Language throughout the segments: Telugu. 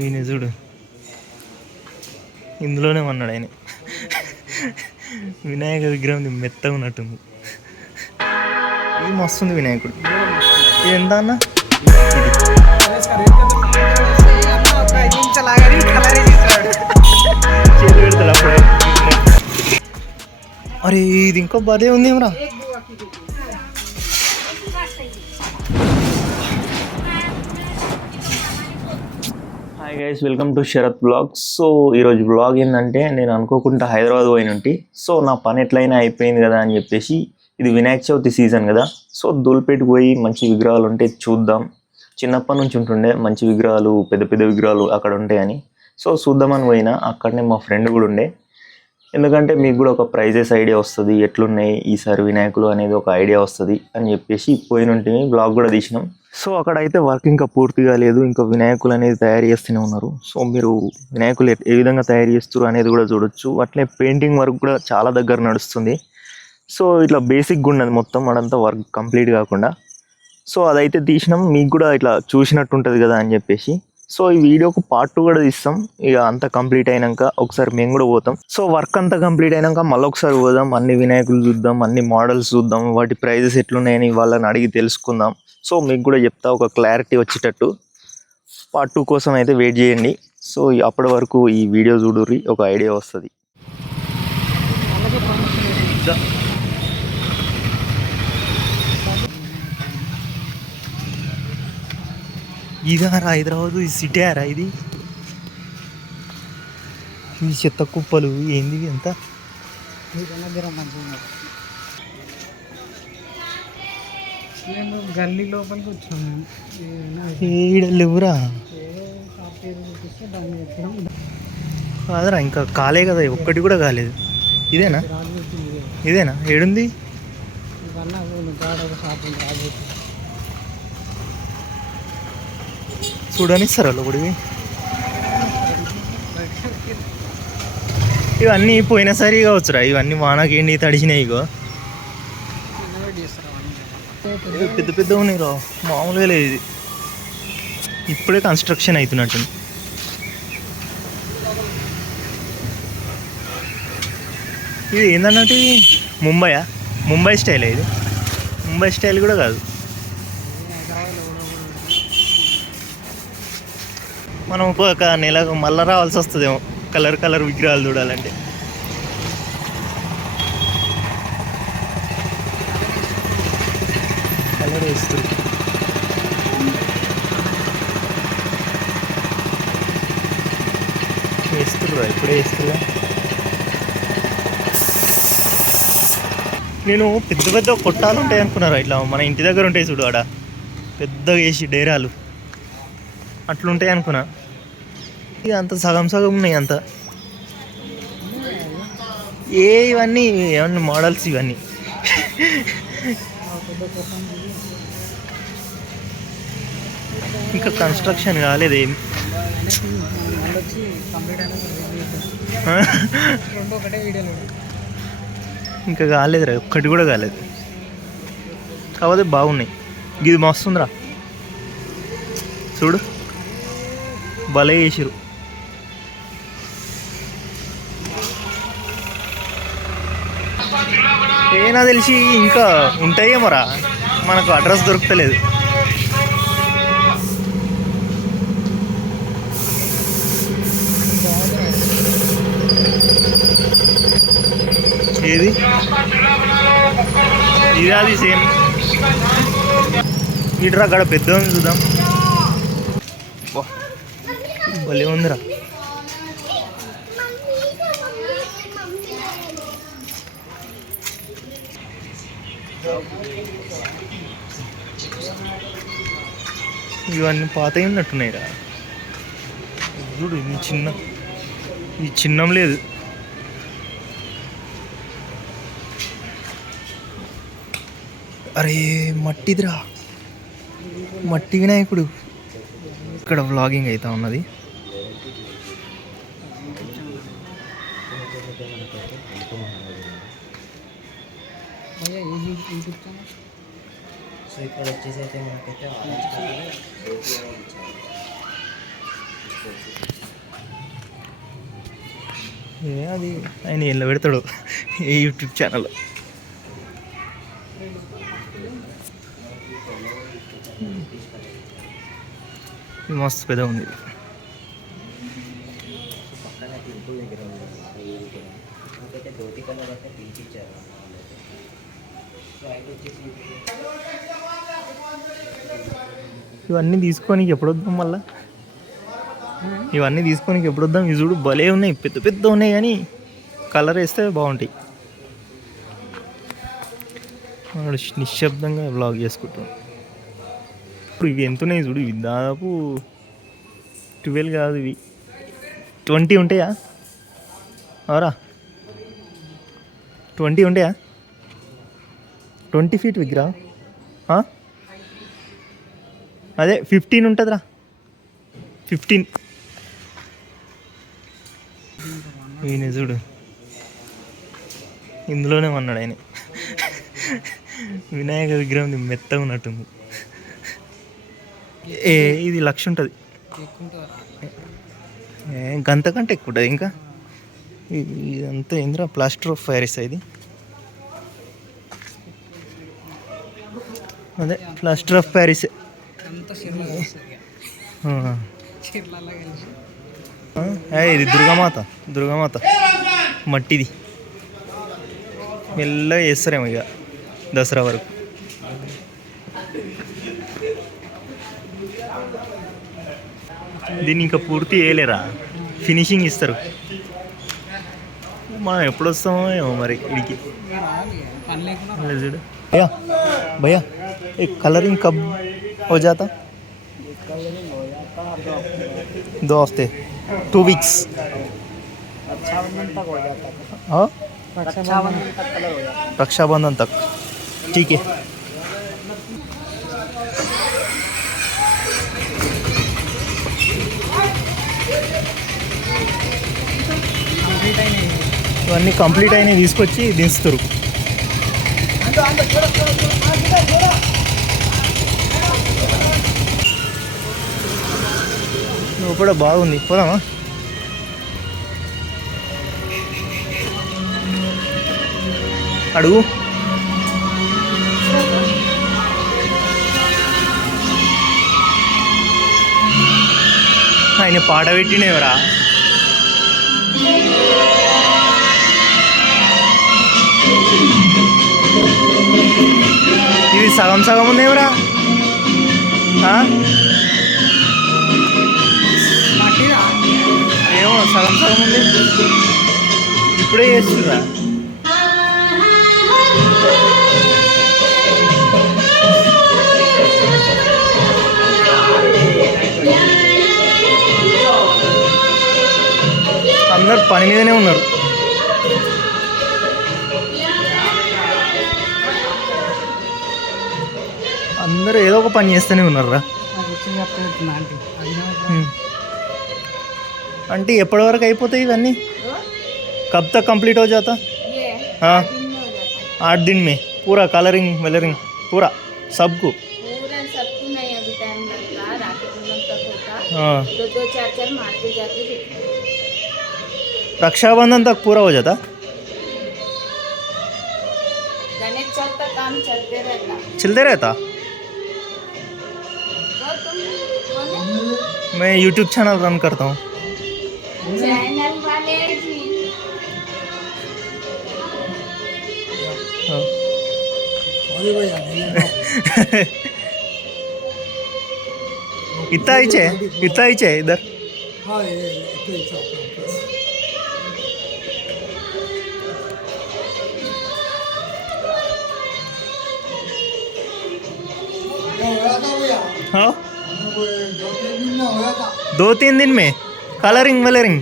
ఈయన చూడు, ఇందులోనే ఉన్నాడు ఆయన. వినాయక విగ్రహం మెత్తగా ఉన్నట్టుంది. ఇది మస్తుంది వినాయకుడు. ఇది ఎంత అన్న? చేతి పెడతాడు అప్పుడే. అరే ఇది ఇంకో బాధే ఉంది ఏమరా. Hi guys, welcome to Sharath blogs. So ఈరోజు బ్లాగ్ ఏంటంటే, నేను అనుకోకుండా హైదరాబాద్ పోయినంటి. సో నా పని ఎట్లయినా అయిపోయింది కదా అని చెప్పేసి, ఇది వినాయక చవితి సీజన్ కదా, సో దూల్పేటకి పోయి మంచి విగ్రహాలు ఉంటే చూద్దాం. చిన్నప్పటి నుంచి ఉంటుండే మంచి విగ్రహాలు, పెద్ద పెద్ద విగ్రహాలు అక్కడ ఉంటాయని. సో చూద్దామని పోయినా. అక్కడనే మా ఫ్రెండ్ కూడా ఉండే. ఎందుకంటే మీకు కూడా ఒక ప్రైజెస్ ఐడియా వస్తుంది, ఎట్లున్నాయి ఈసారి వినాయకులు అనేది ఒక ఐడియా వస్తుంది అని చెప్పేసి పోయినుంటే బ్లాగ్ కూడా తీసినాం. సో అక్కడైతే వర్క్ ఇంకా పూర్తిగా లేదు, ఇంకా వినాయకులు అనేది తయారు చేస్తూనే ఉన్నారు. సో మీరు వినాయకులు ఏ విధంగా తయారు చేస్తారు అనేది కూడా చూడొచ్చు. అట్లే పెయింటింగ్ వర్క్ కూడా చాలా దగ్గర నడుస్తుంది. సో ఇట్లా బేసిక్గా ఉన్నది మొత్తం, అదంతా వర్క్ కంప్లీట్ కాకుండా. సో అదైతే తీసినాం, మీకు కూడా ఇట్లా చూసినట్టు ఉంటుంది కదా అని చెప్పేసి. సో ఈ వీడియోకు పార్ట్ 2 కూడా తీస్తాం. ఇక అంతా కంప్లీట్ అయినాక ఒకసారి మేము కూడా పోతాం. సో వర్క్ అంతా కంప్లీట్ అయినాక మళ్ళీ ఒకసారి పోదాం, అన్ని వినాయకులు చూద్దాం, అన్ని మోడల్స్ చూద్దాం, వాటి ప్రైజెస్ ఎట్లున్నాయని వాళ్ళని అడిగి తెలుసుకుందాం. సో మీకు కూడా చెప్తా, ఒక క్లారిటీ వచ్చేటట్టు. పార్ట్ 2 కోసం అయితే వెయిట్ చేయండి. సో అప్పటి వరకు ఈ వీడియో చూడుర్రి, ఒక ఐడియా వస్తుంది. ఇదారా హైదరాబాదు, ఈ సిటీ ఆరా ఇది? ఈ చెత్త కుప్పలు ఏంది ఎంత? గల్లీ లోపలికి వచ్చాము. లేవురా కాదరా, ఇంకా కాలే కదా, ఒక్కటి కూడా కాలేదు. ఇదేనా? ఇదేనా? ఏడుంది? చూడనిస్తారా లోపలివి? ఇవన్నీ పోయినసారి కావచ్చురా, ఇవన్నీ వానకేంటి తడిచినాయి. ఇగో పెద్ద పెద్ద ఉన్నాయి రా, మామూలుగా లేదు. ఇది ఇప్పుడే కన్స్ట్రక్షన్ అవుతున్నట్టుంది. ఇది ఏంటన్నట్టు, ముంబై స్టైల్. ఇది ముంబై స్టైల్ కూడా కాదు. మనం ఒక నెలకు మళ్ళీ రావాల్సి వస్తుందేమో కలర్ విగ్రహాలు చూడాలంటే. కలర్ వేస్తారు, ఇప్పుడే వేస్తున్నా. నేను పెద్ద పెద్ద కొట్టాలు ఉంటాయి అనుకున్నారా, ఇట్లా మన ఇంటి దగ్గర ఉంటాయి చూడు, ఆడ పెద్దగా వేసి డేరాలు అట్లుంటాయి అనుకున్నా. ఇక అంత సగం ఉన్నాయి అంత. ఇవన్నీ ఏమన్నా మోడల్స్ ఇవన్నీ. ఇంకా కన్స్ట్రక్షన్ కాలేదు ఏమి. ఇంకా కాలేదురా, ఒక్కటి కూడా కాలేదు. కాకపోతే బాగున్నాయి. ఇది మస్తుందిరా, చూడు భలే చేసిరు. ఏనా తెలిసి ఇంకా ఉంటాయేమోరా, మనకు అడ్రస్ దొరుకుతలేదు. ఏది ఇది? అది సేమ్ ఇట్రా, అక్కడ పెద్ద ఉంది చూద్దాం. భలే ఉందిరా. ఇవన్నీ పాత ఉన్నట్టున్నాయి రా. చూడు, ఈ చిన్నం లేదు. అరే మట్టిదిరా, మట్టి వినాయకుడు. ఇక్కడ వ్లాగింగ్ అవుతా ఉన్నది. సో ఇక్కడ వచ్చేసి అయితే మనకైతే అది ఆయన ఎలా పెడతాడు ఏ యూట్యూబ్ ఛానల్. మస్తు పెద్ద ఉంది. ఇవన్నీ తీసుకొని ఎప్పుడు వద్దాం మళ్ళా? ఇవన్నీ తీసుకొని ఎప్పుడు వద్దాం? ఇవి చూడు భలే ఉన్నాయి, పెద్ద పెద్ద ఉన్నాయి కానీ కలర్ వేస్తే బాగుంటాయి. వాడు నిశ్శబ్దంగా వ్లాగ్ చేసుకుంటాం. ఇప్పుడు ఇవి ఎంత ఉన్నాయి చూడు, ఇవి దాదాపు 12 కాదు, ఇవి 20 ఉంటాయా? అవరా 20 ఉంటాయా? 20 ఫీట్ విగ్రహం. అదే 15 ఉంటుందిరా, 15. ఈయన చూడు ఇందులోనే ఉన్నాడు ఆయన. వినాయక విగ్రహం మెత్తగా ఉన్నట్టుంది. ఇది 1,00,000 ఉంటుంది, గంత కంటే ఎక్కువ ఉంటుంది. ఇంకా ఇదంతా ఏంద్రా ప్లాస్టర్ ఆఫ్ ప్యారిస్. ఇది అదే ప్లాస్టర్ ఆఫ్ ప్యారిస్. ఇది దుర్గామాత మట్టిది. మెల్లగా చేస్తారేమో ఇక దసరా వరకు. దీన్ని ఇంకా పూర్తి చేయలేరా, ఫినిషింగ్ ఇస్తారు. మనం ఎప్పుడు వస్తామో ఏమో మరి ఇడికి. భయ్యా భయ్యా कलरिंग कब हो जाता? 2 हफ्ते, 2 वीक्स. रक्षाबंधन तक हो जाता है. हाँ, रक्षाबंधन तक कलर हो जाता है. रक्षाबंधन तक, ठीक है. ఇవన్నీ కంప్లీట్ అయినా తీసుకొచ్చి దించుతారు. నువ్వు కూడా బాగుంది, పోదామా? అడుగు. ఆయన పాట పెట్టినవరా? ఇది సగం సగం ఉందేవరా? ఏమో సగం సగం ఉంది, ఇప్పుడే చేస్తుందా? అందరు పని మీదనే ఉన్నారు. అందరూ ఏదో ఒక పని చేస్తూనే ఉన్నారా? అంటే ఎప్పటి వరకు అయిపోతాయి ఇవన్నీ? कब तक कंप्लीट हो जाता? हाँ, 8 दिन में पूरा कलरिंग वेलरिंग पूरा सबको? नहीं, अभी टाइम लगता है, राखी पूनम तक होता। हाँ, 2-4 मारते जाते थे। रक्षाबंधन तक पूरा हो जाता? गणेश चौथ तक काम चलते रहता। तो तुम मैं यूट्यूब चैनल रन करता हूँ. चैनल वाले जी इतना ही है इधर. हाँ, 2-3 दिन में कलरिंग वलरिंग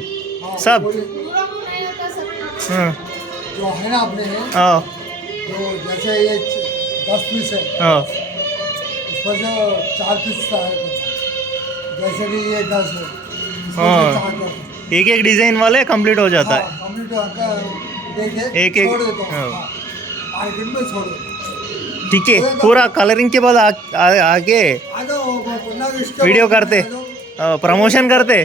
सब. पूरा नहीं होता सब। हाँ, जो है ना अपने हाँ, जो जैसे ये 10 पीस है, हाँ, इस पर जो 4 पीस है, जैसे कि ये 10 है, हाँ. एक एक डिजाइन वाले कंप्लीट हो जाता है. कंप्लीट होकर एक छोड़ देता हूँ. हाँ. मार्केट में छोड़ देता हूँ. ठीक है, पूरा कलरिंग के बाद आगे आ जाओ, वीडियो करते, प्रमोशन करते.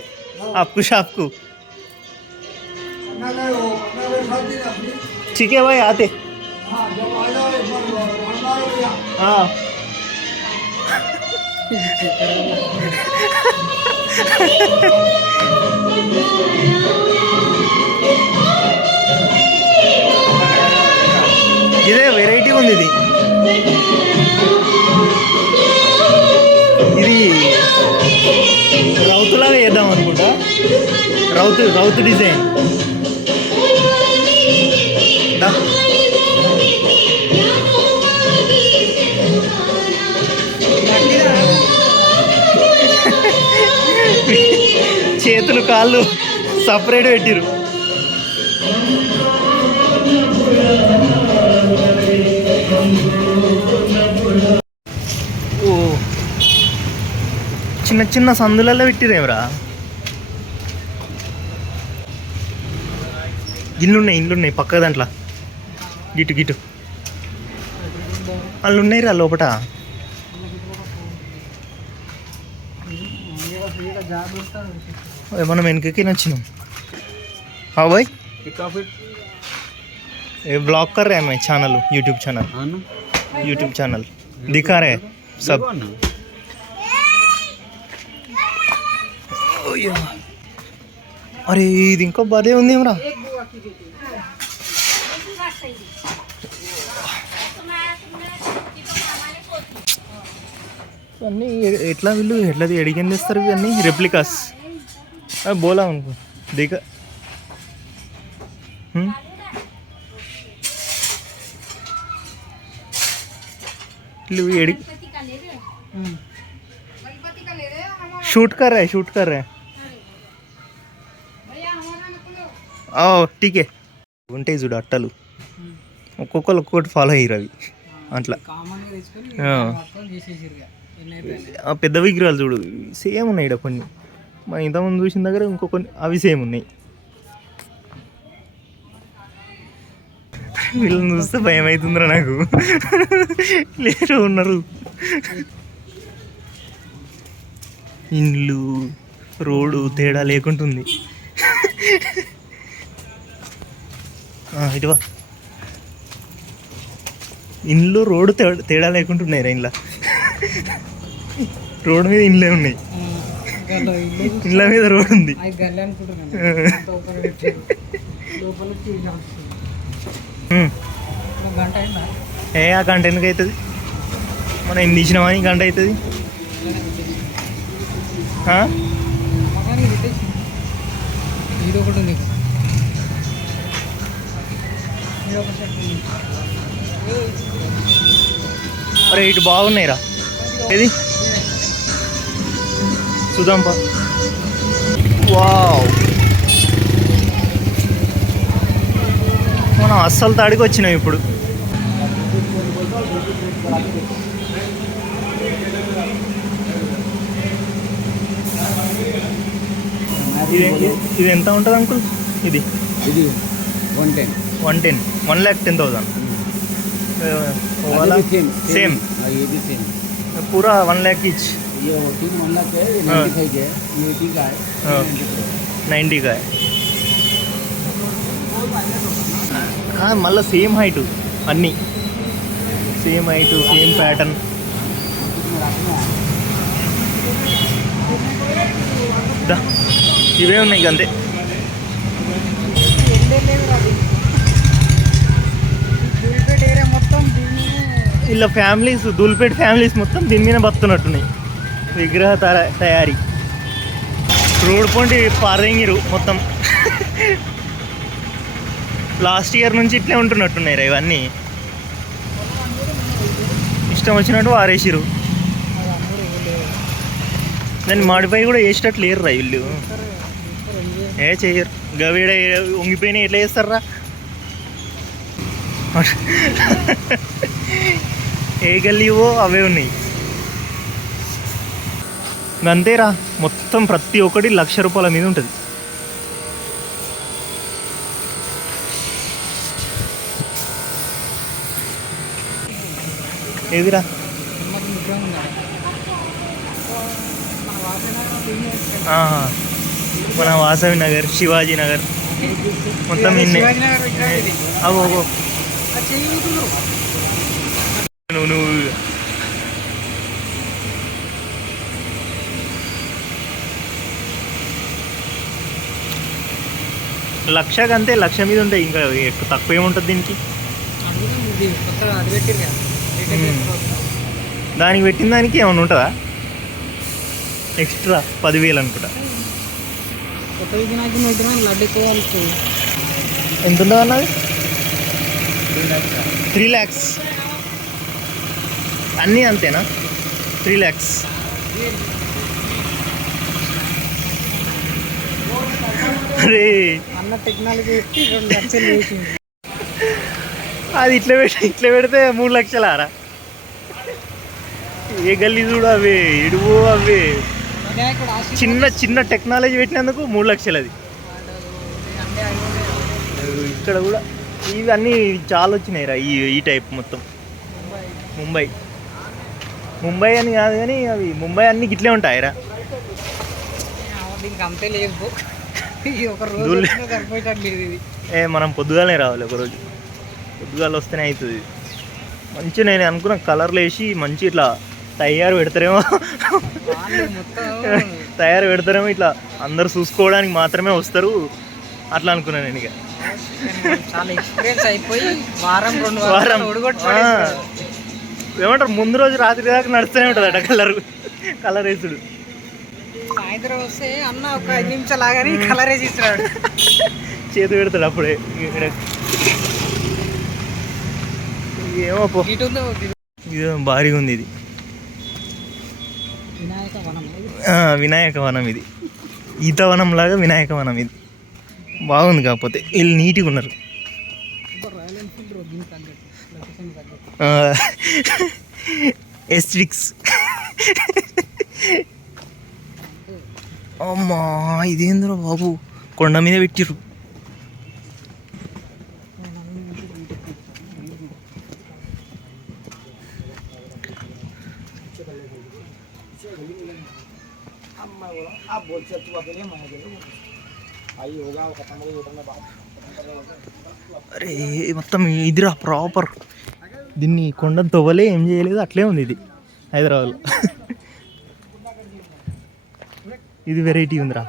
आपको शाप को पन्ना गए हो पन्ना गए खा दी ना अपनी ठीक है भाई आते हाँ जब आ जाओ एक बार पन्ना आ गया हाँ ఇదే వెరైటీ ఉంది ఇది రౌతులాగా వేద్దాం అనుకుంటా రౌతు డిజైన్ దా. చేతులు కాళ్ళు సపరేట్ పెట్టిరు ఓ చిన్న చిన్న సందులలో పెట్టిరేమరా ఇల్లున్నాయి పక్క దాంట్లో గిటు వాళ్ళు ఉన్నాయి రా లోపట మనం వెనకకి నచ్చినాం हाँ भाई ये ब्लॉग कर रहे हैं मैं चैनल यूट्यूब चैनल दिखा रहे हैं सब अरे ఇది ఇంకో బాధే ఉంది ఏమరా అన్నీ ఎట్లా వీళ్ళు ఎట్లా ఎడిగేం చేస్తారు ఇవన్నీ రెప్లికాస్ బోలా అనుకో దిగ शूट कर रहे हैं టీకే ఉంటాయి చూడు అట్టలు ఒక్కొక్కటి ఫాలో అయ్యారు అవి అట్లా పెద్ద విగ్రహాలు చూడు సేమ్ ఉన్నాయి ఇక్కడ కొన్ని మనం ఇంతకుముందు చూసిన దగ్గర ఇంకో కొన్ని అవి సేమ్ ఉన్నాయి వీళ్ళని చూస్తే భయం అవుతుందిరా నాకు లేరు ఉన్నారు ఇండ్లు రోడ్డు తేడా లేకుంటుంది ఇటువా ఇండ్లు రోడ్డు తేడా లేకుంటున్నాయి రా ఇంట్లో రోడ్డు మీద ఇండ్లే ఉన్నాయి ఇండ్ల మీద రోడ్ ఉంది ఆ గంట ఎందుకు అవుతుంది మనం ఏం తీసినామని గంట అవుతుంది అరే ఇటు బాగున్నాయిరా ఏది చూద్దాంపా వావ్ మనం అస్సలు తాడికి వచ్చినాం ఇప్పుడు ఇది ఎంత ఉంటుంది అంకుల్ ఇది 110 1,10,000 वाला सेम ये भी सेम पूरा 1 लाख ईच ये वोटिंग 1 लाख है ये 95 के ये 80 का है 90 का है हाँ మళ్ళీ సేమ్ హైట్ అన్నీ సేమ్ హైట్ సేమ్ ప్యాటర్న్ ఇవే ఉన్నాయి ఇక అంతే ఇలా ఫ్యామిలీస్ దూల్పేట ఫ్యామిలీస్ మొత్తం దీని మీద బతున్నట్టున్నాయి విగ్రహ తయారీ రోడ్ పొంటి పారేంగిరు మొత్తం లాస్ట్ ఇయర్ నుంచి ఇట్లే ఉంటున్నట్టున్నాయి రా ఇవన్నీ ఇష్టం వచ్చినట్టు వారేసిరు దాన్ని మాడిఫై కూడా వేసేటట్లు లేరు రా వీళ్ళు చెయ్యరు గవీడ వంగిపోయినాయి ఎట్లా చేస్తారా ఏ గల్లీవో అవే ఉన్నాయి అంతేరా మొత్తం ప్రతి ఒక్కటి ₹1,00,000 మీద ఉంటుంది ఏదిరా మన వాసవి నగర్, శివాజీ నగర్ మొత్తం ఇన్నే. అగో అగో నువ్వు లక్షకి అంతే, లక్ష మీద ఉంటాయి, ఇంకా ఎక్కువ తక్కువ ఏముంటుంది దీనికి. దానికి పెట్టిన దానికి ఏమైనా ఉంటుందా ఎక్స్ట్రా 10,000 అనుకుంటా. ఎంత ఉంటుంది అన్నది? 3 lakhs అన్నీ అంతేనా? 3 lakhs. అరే అన్న టెక్నాలజీ అది ఇట్లా పెడితే 3 లక్షలు ఆరా. ఏ గల్లీ చూడు అవే, ఇడువు అవే, చిన్న టెక్నాలజీ పెట్టినందుకు 3 లక్షలు. అది ఇక్కడ కూడా ఇవి అన్నీ చాలా వచ్చినాయి రా, ఈ టైప్ మొత్తం. ముంబై అని కాదు కానీ అవి ముంబై అన్నీ ఇట్లే ఉంటాయిరా. అంతే లేదు, ఒక రోజు సరిపోయేటట్లేదు ఇది. మనం పొద్దుగాలనే రావాలి, ఒకరోజు పొద్దుగాల వస్తేనే అవుతుంది. మంచి నేను అనుకున్న కలర్లు వేసి మంచి ఇట్లా తయారు పెడతారేమో ఇట్లా అందరు చూసుకోవడానికి మాత్రమే వస్తారు అట్లా అనుకున్నాను నేను. ఇక చాలా ఎక్స్పీరియన్స్ అయిపోయి వారం ఏమంటారు, ముందు రోజు రాత్రి దాకా నడుస్తూనే ఉంటుంది అట కలర్ వేసుడు. సాయంత్రం వస్తే అన్న ఒక 5 నిమిషాలు ఆగానే కలర్ వేసి ఇస్తున్నాడు, చేతి పెడతాడు అప్పుడే. ఏమో పో, ఇది భారీగా ఉంది. ఇది వినాయక వనం, ఇది ఈత వనం లాగా వినాయక వనం. ఇది బాగుంది, కాకపోతే వీళ్ళు నీట్గా ఉన్నారు. ఎస్ట్రిక్స్ అమ్మా, ఇదేంద్రా బాబు, కొండ మీద పెట్టిర్రు. అరే మొత్తం ఇదిరా ప్రాపర్. దీన్ని కొండను తవ్వలే, ఏం చేయలేదు, అట్లే ఉంది ఇది హైదరాబాద్లో. ఇది వెరైటీ ఉందిరా.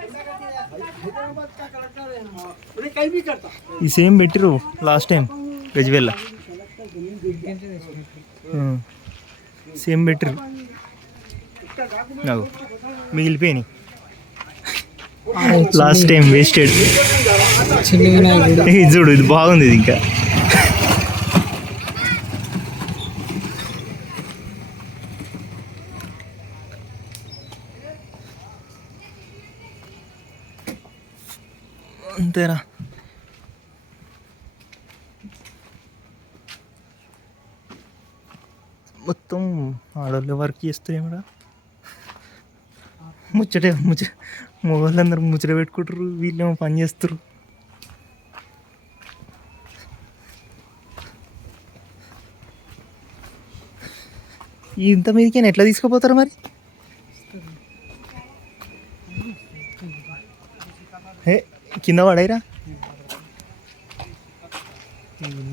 ఈ సేమ్ పెట్టిరు లాస్ట్ టైం గజ్వేల్, సేమ్ పెట్టిరు, నాకు మిగిలిపోయినాయి లాస్ట్ టైం వేస్టెడ్. ఇది చూడు, ఇది బాగుంది. ఇది ఇంకా అంతేరా. మొత్తం ఆడవాళ్ళు వర్క్ చేస్తారేమరా, మొగోళ్ళందరూ ముచ్చట పెట్టుకుంటారు, వీళ్ళేమో పని చేస్తారు. ఇంత మీదకి ఎట్లా తీసుకుపోతారు మరి? కింద పడాయిరా,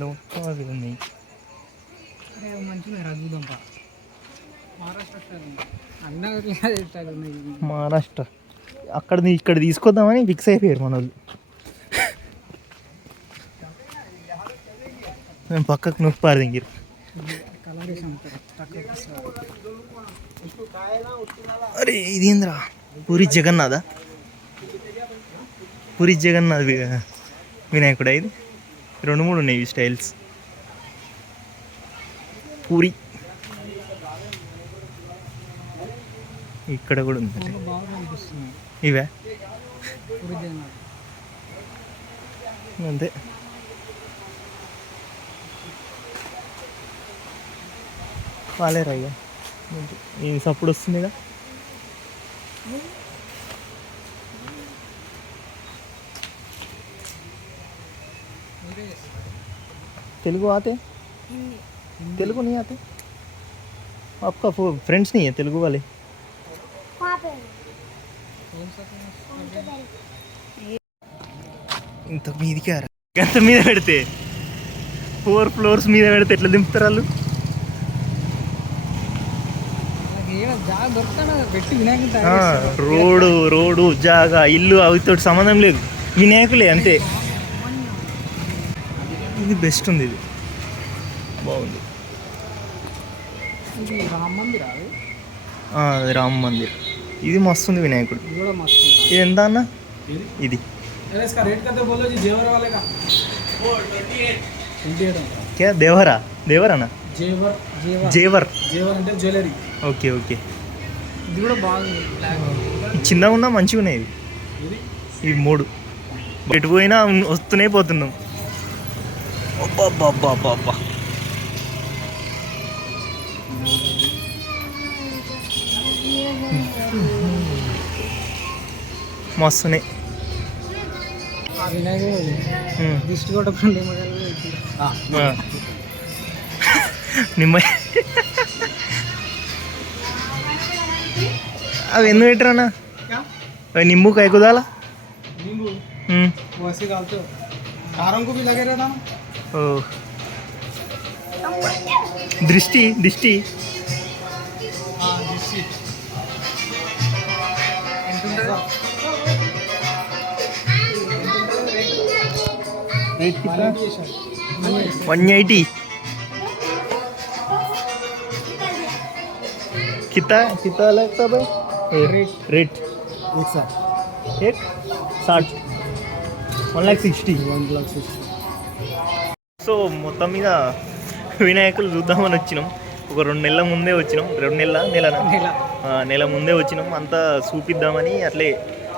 మొత్తం అవి ఉన్నాయి. మహారాష్ట్ర ఇక్కడ తీసుకొద్దామని ఫిక్స్ అయిపోయారు మన వాళ్ళు. మేము పక్కకు నొప్పారు దింగిరు. అరే ఇదేంద్రా, పూరి జగన్నాథ, పూరి జగన్నాథ్ వినాయకుడా. ఇది 2-3 ఉన్నాయి ఇవి స్టైల్స్. పూరి ఇక్కడ కూడా ఉంది. ఇవే అంతే. కాలేరా ఇక ఈ సప్పుడు వస్తుందిగా. तेलुगु आते? तेलुगु नहीं आते? आपका फ्रेंड्स नहीं है तेलुगु वाले? ఇంత మీదికి ఎంత మీద పెడితే 4 ఫ్లోర్స్ మీద పెడితే ఎట్లా దింపుతారు వాళ్ళు? జాగా దొరుకుతాడు పెట్టి వినాయకుడు రోడ్డు జాగా ఇల్లు అవితో సంబంధం లేదు, వినాయకులే అంతే. ఇది బెస్ట్ ఉంది, ఇది బాగుంది. ఇది రామ మందిర్ అది అది రామ మందిర్. ఇది మస్తు ఉంది వినాయకుడు. ఇది కూడా మస్తు. ఇది ఎంత అన్న? ఇది క్యా దేవరా జేవర్ అంటే జ్యువెలరీ. Okay okay. ఇది కూడా బాగుంది, బ్లాక్. చిన్నగా ఉన్నా మంచిగా ఉన్నాయి ఇవి. ఇవి 3 ఎటు పోయినా వస్తూనే పోతున్నాం. అబ్బా మస్తున్నాయి. ఆ వినాయకుడు దిష్టి కొట్టకుండా నిమ్మ అవి ఎందుకు పెట్టరానా? అవి నిమ్ము కైకుదాలా वैसे डालते हो, कारों को भी लगे रहता हूँ। ఓ దిష్టి हाँ जिससे రేట్ 180. कितना लगता भाई? रेट एक साथ 60, 160. సో మొత్తం మీద వినాయకులు చూద్దామని వచ్చినాం. ఒక 2 నెలల ముందే వచ్చినాం. 2 నెల ముందే వచ్చినాం. అంతా చూపిద్దామని అట్లే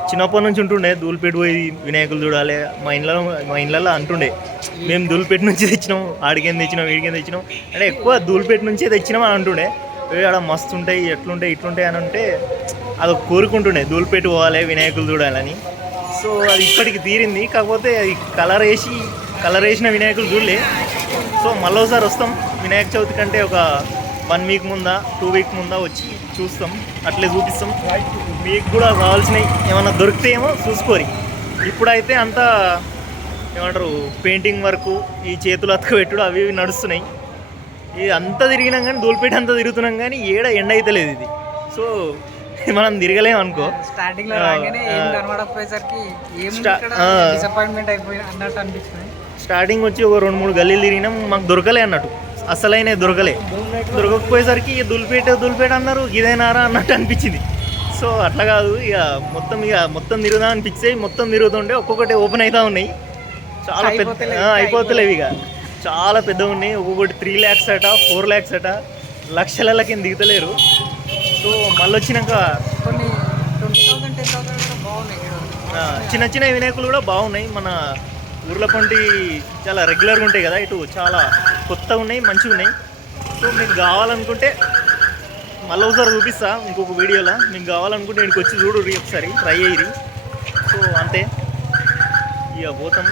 చిన్నప్పటి నుంచి ఉంటుండే ధూళిపేట పోయి వినాయకులు చూడాలి. మా ఇండ్లలో అంటుండే మేము ధూళిపేట నుంచి తెచ్చినాం, ఆడికేం తెచ్చినాం, వీడికేం తెచ్చినాం అంటే ఎక్కువ ధూళిపేట నుంచే తెచ్చినాం అని అంటుండే. ఆడ మస్తు ఉంటాయి, ఎట్లుంటాయి ఇట్లుంటాయి అని అంటే అదొక కోరుకుంటుండే ధూళిపేట పోవాలి వినాయకులు చూడాలని. సో అది ఇప్పటికి తీరింది. కాకపోతే అది కలర్ వేసిన వినాయకులు చూడలే. సో మళ్ళీ ఒకసారి వస్తాం వినాయక చవితి కంటే ఒక 1 వీక్ ముందా 2 వీక్ ముందా వచ్చి చూస్తాం, అట్లే చూపిస్తాం. మీకు కూడా కావాల్సినవి ఏమన్నా దొరికితేమో చూసుకోరి. ఇప్పుడైతే అంతా ఏమంటారు పెయింటింగ్ వర్క్, ఈ చేతులు అతకబెట్టుడు అవి ఇవి నడుస్తున్నాయి. ఇది అంతా తిరిగినాం కానీ ధూళిపేట అంతా తిరుగుతున్నాం కానీ ఏడ ఎండ అయితే లేదు ఇది. సో మనం తిరగలేము అనుకో. స్టార్టింగ్ లో రాగానే ఏం కనబడకపోయేసరికి డిసప్పాయింట్మెంట్ అయిపోయి అన్నట్టు అనిపిస్తుంది. స్టార్టింగ్ వచ్చి ఒక 2-3 గల్లీలు తిరిగినాం, మాకు దొరకలే అన్నట్టు, అసలైన దొరకకపోయేసరికి ధూళిపేట అన్నారు, ఇదేనారా అన్నట్టు అనిపించింది. సో అట్లా కాదు, మొత్తం తిరుగుదాం అనిపించాయి. మొత్తం తిరుగుతుంటే ఒక్కొక్కటి ఓపెన్ అవుతా ఉన్నాయి. చాలా పెద్ద అయిపోతలేవు, ఇక చాలా పెద్దగా ఉన్నాయి. ఒక్కొక్కటి 3 lakhs అట, 4 lakhs అట, లక్షలకి దిగుతలేరు. సో మళ్ళీ వచ్చినాక కొన్ని 20,000 10,000 బాగున్నాయి. చిన్న వినాయకులు కూడా బాగున్నాయి. మన ఊర్ల పంటి చాలా రెగ్యులర్గా ఉంటాయి కదా, ఇటు చాలా కొత్తగా ఉన్నాయి, మంచిగా ఉన్నాయి. సో మీకు కావాలనుకుంటే మళ్ళీ ఒకసారి చూపిస్తా ఇంకొక వీడియోలో. మీకు కావాలనుకుంటే ఇక్కడికి వచ్చి చూడు ఒకసారి, ట్రై అయ్యి. సో అంతే, ఇక పోతాం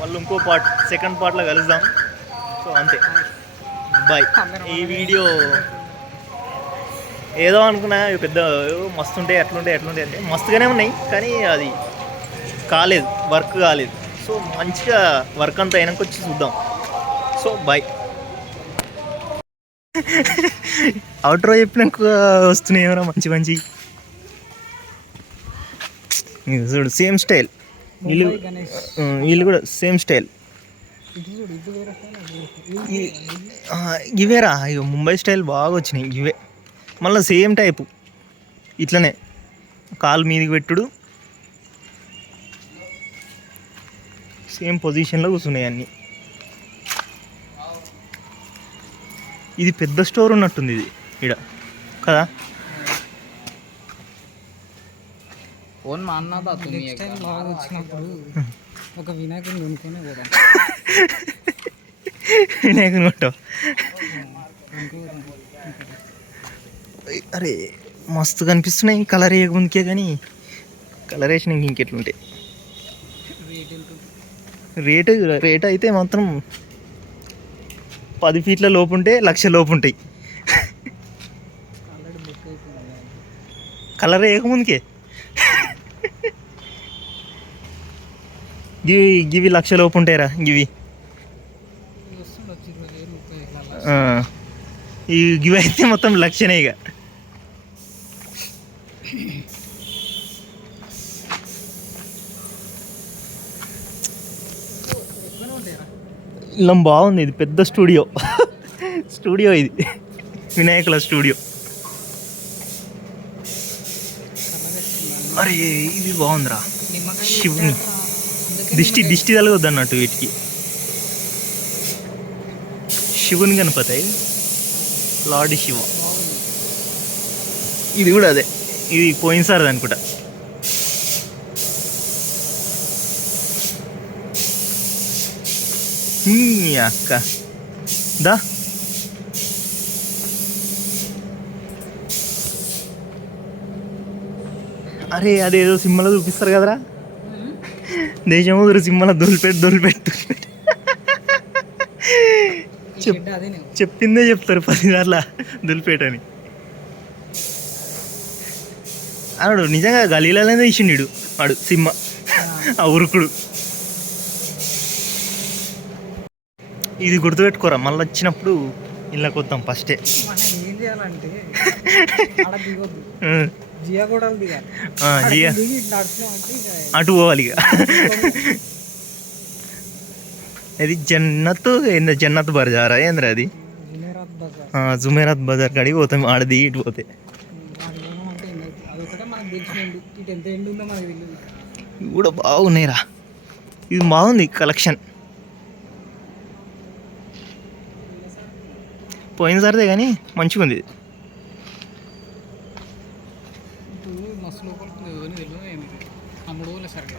మళ్ళీ ఇంకో సెకండ్ పార్ట్లో కలుద్దాం. సో అంతే, బాయ్. ఈ వీడియో ఏదో అనుకున్నా పెద్ద మస్తు ఉంటాయి, అట్లుంటాయి అంటే మస్తుగానే ఉన్నాయి కానీ అది కాలేదు, వర్క్ కాలేదు. సో మంచిగా వర్క్ అంతా అయినాక వచ్చి చూద్దాం. So bye. అవుట్రో చెప్పినాక వస్తున్నాయి ఏమైనా మంచి చూడు, సేమ్ స్టైల్. వీళ్ళు కూడా సేమ్ స్టైల్. ఇవేరా ఇక ముంబై స్టైల్ బాగా వచ్చినాయి ఇవే. మళ్ళీ సేమ్ టైపు ఇట్లనే కాలు మీదికి పెట్టుడు, సేమ్ పొజిషన్లో కూర్చున్నాయి అన్నీ. ఇది పెద్ద స్టోర్ ఉన్నట్టుంది ఇది ఇక్కడ కదా. వచ్చినప్పుడు ఒక వినాయకుని కొనుక్కొని పోదాం. వినాయకుని కొంటావు? అరే మస్తు కనిపిస్తున్నాయి కలర్ వేయకముందుకే, కానీ కలర్ వేసినాక ఇంకెట్లుంటాయి. రేట్ అయితే మాత్రం 10 ఫీట్ల లోపు ఉంటే 1,00,000 లోపు ఉంటాయి. కలర్ వేయకముందుకే గివి లక్ష లోపు ఉంటాయిరా గివి. వస్తుండొచ్చు 20,000, 30,000 ఈ గివి అయితే మొత్తం లక్షనే ఇక. ఎక్కువనే ఉంటాయిరా. ఇలా బాగుంది, ఇది పెద్ద స్టూడియో. స్టూడియో ఇది వినాయకుల స్టూడియో. అరే ఇది బాగుందిరా, నిమ్మకాయ శివుని దిష్టి తలగొద్దు అన్నట్టు వీటికి. శివుని గణపతి, లార్డ్ శివ. ఇది కూడా అదే, ఇది పోయినసారి అనుకుంటా. అక్క దా అరే అదేదో సినిమాలో చూపిస్తారు కదరా, దేశముదురు సినిమాలో దొలిపెట్టు అదే నేను చెప్పిందే చెప్తారు 10 సార్లు దులిపేటని. అన్నాడు నిజంగా గలీలనే తీసిండు వాడు సినిమా, ఆ ఉరుకుడు. ఇది గుర్తుపెట్టుకోరా, మళ్ళీ వచ్చినప్పుడు ఇళ్ళకి వద్దాం ఫస్టే. మనం ఏం చేయాలంటే ఆడ దిగొద్దు, జియా కూడా దిగాలి. జియా దిగి ఇట్లా నడుచుకున్నామంటే ఇక అటు పోవాలి ఇక. అది జన్నత్ బజారా ఏంద్రా అది? జుమేరాత్ బజార్. జుమేరాత్ బజార్ కాడికి పోతాం, ఆడ దిగి ఇటు పోతే. వాడి గుణం అంటే ఏంటంటే అది ఒకటే మనకు తెలిసినండి, ఇటు ఎంత ఎండు ఉందో మనకు తెలియదు. ఇవి కూడా బాగున్నాయిరా, ఇది బాగుంది కలెక్షన్. పోయినసారిదే కానీ మంచిగా ఉంది. ఇప్పుడు మస్తు లోపలికి తెలియదు ఏమి 3 రోజులు సరిగా